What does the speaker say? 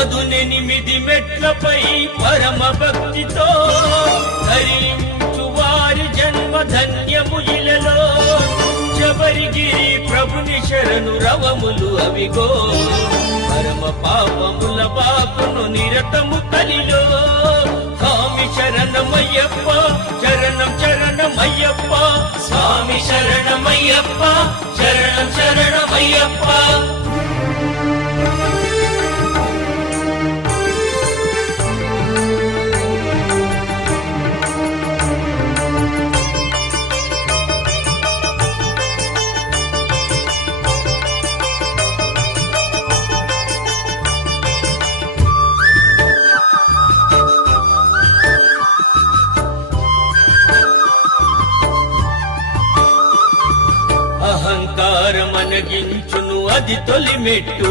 పదునెనిమిది మెట్లపై పరమ భక్తితో ధరించు వారి జన్మ ధన్యము ఇలలో. శబరిగిరి ప్రభుని శరణు రవములు అవిగో, పరమ పాపముల బాపును నిరతము కలిలో. స్వామి శరణమయ్యప్ప, శరణం శరణమయ్యప్ప, స్వామి శరణమయ్యప్ప, శరణం శరణమయ్యప్ప. అహంకారమనగించును అది తొలిమెట్టు,